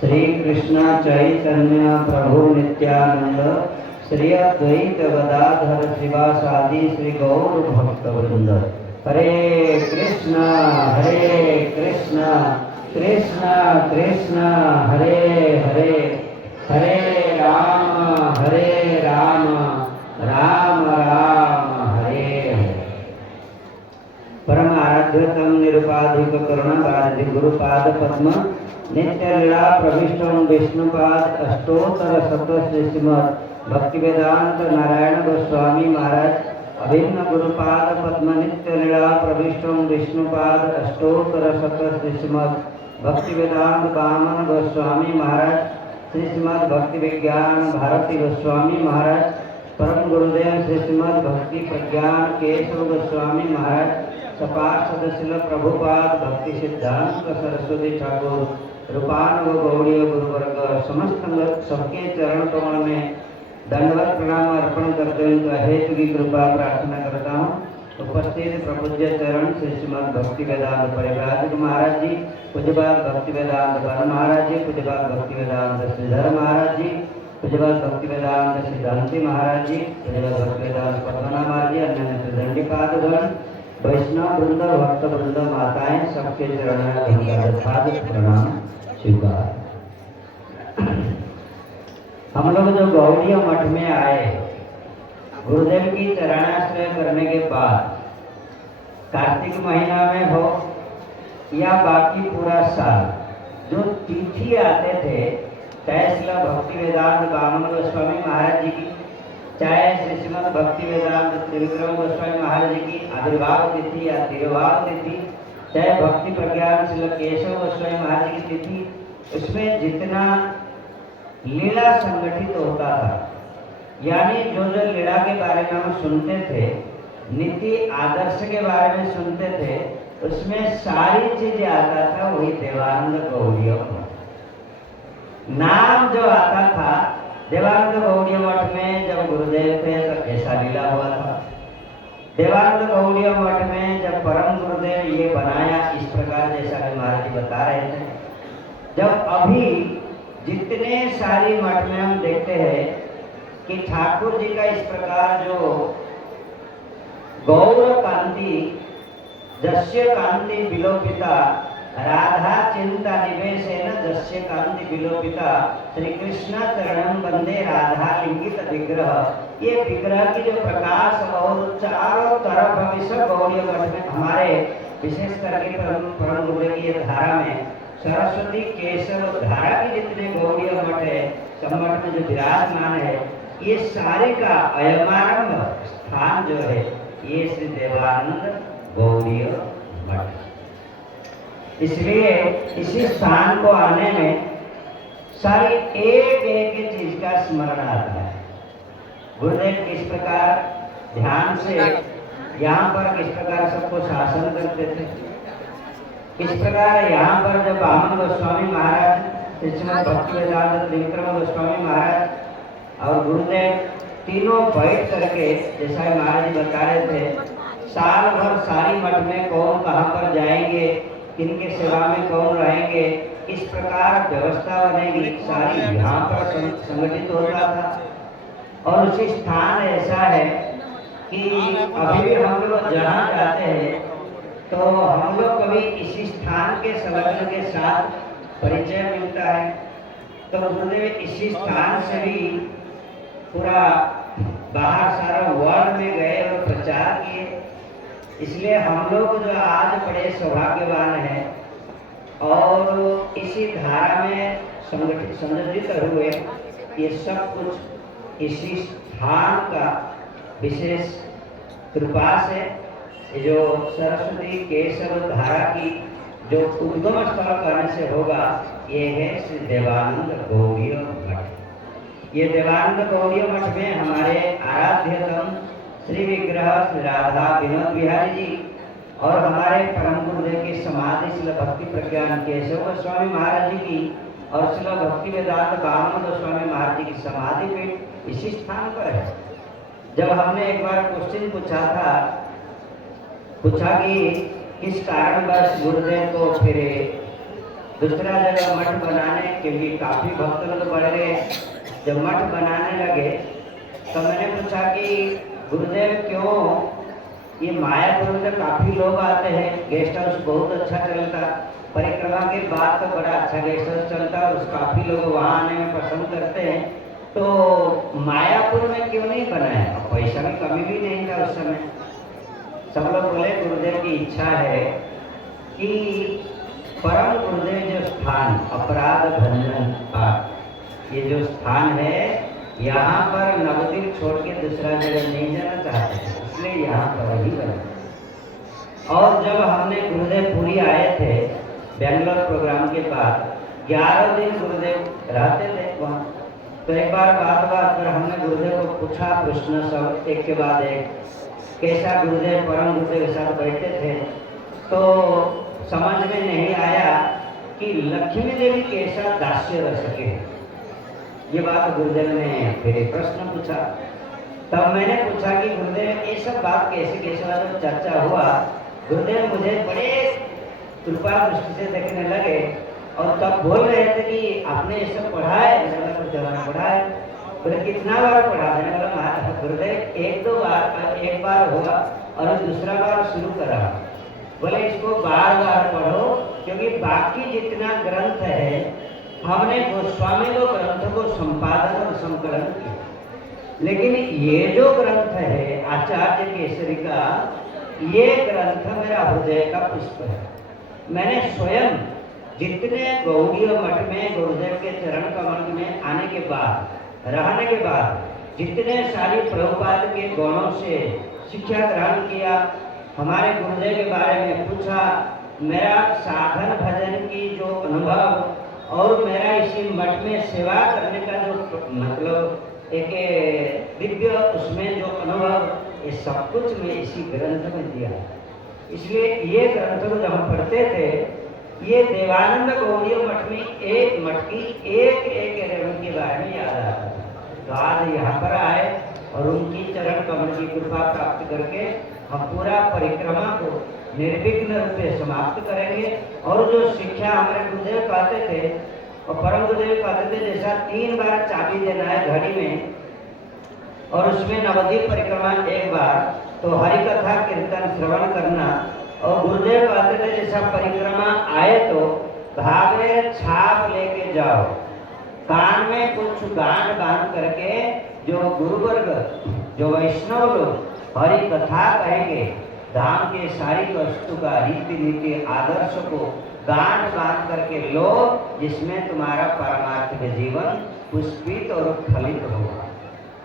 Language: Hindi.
श्री कृष्ण चैतन्य प्रभु नित्यानंद श्री अद्वैत गदाधर श्रीवासादि श्री गौर भक्त वृंद। हरे कृष्ण कृष्ण कृष्ण हरे हरे, हरे राम राम राम हरे हरे। परम आराध्यतम निरुपाधिक करुणाबाधि गुरुपाद पद्म नित्य लीला प्रविष्टम विष्णुपाद अष्टोत्तर सतश्री श्रीमद् भक्तिवेदांत नारायण गोस्वामी महाराज अभिन्न गुरुपाद पद्म नित्य लीला प्रविष्टम विष्णुपाद अष्टोत्तर सतश्री श्रीमद् भक्तिवेदांत वामन गोस्वामी महाराज श्री श्रीमद् भक्ति विज्ञान भारती गोस्वामी महाराज परम गुरुदेव श्री श्रीमद् भक्ति प्रज्ञान केशव गोस्वामी महाराज सपार्षद श्रील प्रभुपाद भक्ति सिद्धांत सरस्वती ठाकुर रूपानुग गौड़ीय गुरुवर्ग समस्त सबके चरण कमल में दंडवत प्रणाम अर्पण करते हुए हेतु की कृपा प्रार्थना करता हूँ। उपस्थित प्रपूज्य चरण श्री श्रीमद् भक्ति वेदांत परिव्राजक महाराज जी, पूज्यपाद भक्ति वेदांत वन महाराज जी, पूज्यपाद भक्ति वेदांत श्रीधर महाराज जी, पूज्यपाद भक्ति वेदांत सिद्धांति महाराज जी, पूज्यपाद भक्ति वेदांत पद्मनाभ महाराज जी, अन्य दंडीपादगण वैष्णव वृंद भक्त वृंद माताएं सबके चरण में प्रणाम स्वीकार। हम लोग जो गौड़ीय मठ में आए, गुरुदेव की चरणाश्रय करने के बाद कार्तिक महीना में हो या बाकी पूरा साल जो तिथि आते थे, चाहे श्रील भक्ति वेदांत वामन गोस्वामी महाराज जी की, चाहे श्री श्रीमद् भक्ति वेदांत त्रिविक्रम गोस्वामी महाराज जी की आविर्भाव तिथि या तिरुभाव तिथि, चाहे भक्ति प्रज्ञान श्रील केशव गोस्वामी महाराज की तिथि, उसमें जितना लीला संगठित होता था, यानी जो जो लीला के बारे में हम सुनते थे, नीति आदर्श के बारे में सुनते थे, उसमें सारी चीजें आता था वही देवानंद गौड़ीय मठ। नाम जो आता था देवानंद गौड़ीय मठ में, जब गुरुदेव थे तो ऐसा लीला हुआ था। देवानंद गौड़ीय मठ में जब परम गुरुदेव ये बनाया इस प्रकार, जैसा कि महाराज जी बता रहे थे, जब अभी जितने सारी मठ में हम देखते हैं कि ठाकुर जी का इस प्रकार जो गौर कांति जस्य कांति विलोपिता राधा चिंता निवेशेन जस्य कांति विलोपिता श्री कृष्ण चरणम वंदे राधा लिंगित विग्रह, ये विग्रह की जो प्रकाश और चारों तरफ हम इस गौड़ीय मठ में हमारे विशेष करके परम गुरुदेव की ये धारा में सरस्वती केशव धारा की जितने गौड़ीय मठ है, सब मठ में जो विराजमान है, ये सारे का अयमारंभ स्थान जो है ये श्री देवानंद गौड़ीय मठ। इसलिए इसी स्थान को आने में सारी एक एक चीज का स्मरण आता है। गुरुदेव किस प्रकार ध्यान से यहाँ पर किस प्रकार सबको शासन करते थे, इस प्रकार यहाँ पर जब वामन गोस्वामी महाराज, श्रीमद् भक्ति वेदांत त्रिविक्रम गोस्वामी महाराज और गुरुदेव तीनों बैठ करके, जैसा महाराज जी बता रहे थे, साल भर सारी मठ में कौन कहाँ पर जाएंगे, किनके सेवा में कौन रहेंगे, इस प्रकार व्यवस्था बनेगी, सारी यहाँ पर संगठित होता था। और उसी स्थान ऐसा है कि अभी भी हम लोग जहाँ जाते हैं तो हम लोग कभी इसी स्थान के संलग्न के साथ परिचय मिलता है। तो गुरुदेव इसी स्थान से भी पूरा बाहर सारा वर्ल्ड में गए और प्रचार किए। इसलिए हम लोग जो आज बड़े सौभाग्यवान हैं और इसी धारा में संगठित हुए, ये सब कुछ इसी स्थान का विशेष कृपा से, जो सरस्वती केशव धारा की जो उद्गम स्थल करने से होगा, ये है श्री देवानंद गौड़ीय मठ। ये देवानंद गौड़ीय मठ में हमारे आराध्यतम श्री विग्रह श्री राधा विनोद बिहारी जी और हमारे परम गुरुदेव की समाधि श्री भक्ति प्रज्ञान केशव गोस्वामी महाराज जी की और श्री भक्ति वेदांत वामन गोस्वामी महाराज जी की समाधि पीठ इसी स्थान पर है। जब हमने एक बार क्वेश्चन पूछा कि किस कारणवश गुरुदेव को फिर दूसरा जगह मठ बनाने के लिए काफ़ी भक्त लोग बढ़ गए। जब मठ बनाने लगे तो मैंने पूछा कि गुरुदेव क्यों ये मायापुर में काफ़ी लोग आते हैं, गेस्ट हाउस बहुत अच्छा चलता, परिक्रमा के बाद तो बड़ा अच्छा गेस्ट हाउस चलता और काफ़ी लोग वहाँ आने में पसंद करते हैं, तो मायापुर में क्यों नहीं बनाया? पैसा की कमी भी नहीं था उस समय। सब लोग बोले गुरुदेव की इच्छा है कि परम गुरुदेव जो स्थान अपराध भंजन पाठ, ये जो स्थान है यहाँ पर नवद्वीप छोड़ के दूसरा जगह नहीं जाना चाहते थे, इसलिए यहाँ पर ही बना। और जब हमने गुरुदेव पुरी आए थे बेंगलोर प्रोग्राम के बाद 11 दिन गुरुदेव रहते थे वहाँ, तो एक बार बात पर हमने गुरुदेव को पूछा प्रश्न सब एक के बाद एक, कैसा गुरुदेव परम गुरुदेव के साथ बैठते थे, तो समझ में नहीं आया कि लक्ष्मी देवी कैसा दास्य रह सके। ये बात गुरुदेव ने फिर प्रश्न पूछा। तब मैंने पूछा कि गुरुदेव ये सब बात कैसे कैसे जब चर्चा हुआ, गुरुदेव मुझे बड़े कृपा दृष्टि से देखने लगे और तब बोल रहे थे कि आपने ये सब पढ़ा है? मैंने कुछ जगह पढ़ा है। बोले कितना बार पढ़ा? मैंने बोला गुरुदेव एक बार हुआ और दूसरा बार शुरू करा। बोले इसको बार बार पढ़ो, क्योंकि बाकी जितना ग्रंथ है हमने गोस्वामी को ग्रंथ को संपादन और संकलन किया, लेकिन ये जो ग्रंथ है आचार्य केसरी का, ये ग्रंथ मेरा हृदय का पुष्प है। मैंने स्वयं जितने गौड़ीय मठ में गुरुदेव के चरण कमल में आने के बाद रहने के बाद जितने सारी प्रभुपाद के गुणों से शिक्षा ग्रहण किया, हमारे गुरुदेव के बारे में पूछा, मेरा साधन भजन की जो अनुभव और मेरा इसी मठ में सेवा करने का जो मतलब एक दिव्य उसमें जो अनुभव, ये सब कुछ मैं इसी ग्रंथ में दिया। इसलिए ये ग्रंथ को जब हम पढ़ते थे, ये देवानंद गौड़ीय मठ में एक मठ की एक एक रेणु के बारे में याद आता था। तो आज यहाँ पर आए और उनकी चरण कमल की कृपा प्राप्त करके हम पूरा परिक्रमा को निर्विघ्न रूप से समाप्त करेंगे। और जो शिक्षा हमारे गुरुदेव कहते थे और परम गुरुदेव कहते थे, जैसा 3 बार चाबी देना है घड़ी में और उसमें नवद्वीप परिक्रमा 1 बार, तो हरि कथा कीर्तन श्रवण करना। और गुरुदेव कहते थे जैसा परिक्रमा आए तो भागे छाप लेके जाओ, कान में कुछ गांठ बांध करके जो गुरुवर्ग जो वैष्णव लोग हरि कथा कहेंगे, धाम के सारी वस्तु का रीति नीति आदर्श को गांठ बांध करके लो, जिसमें तुम्हारा परमार्थ जीवन पुष्पित और फलित होगा।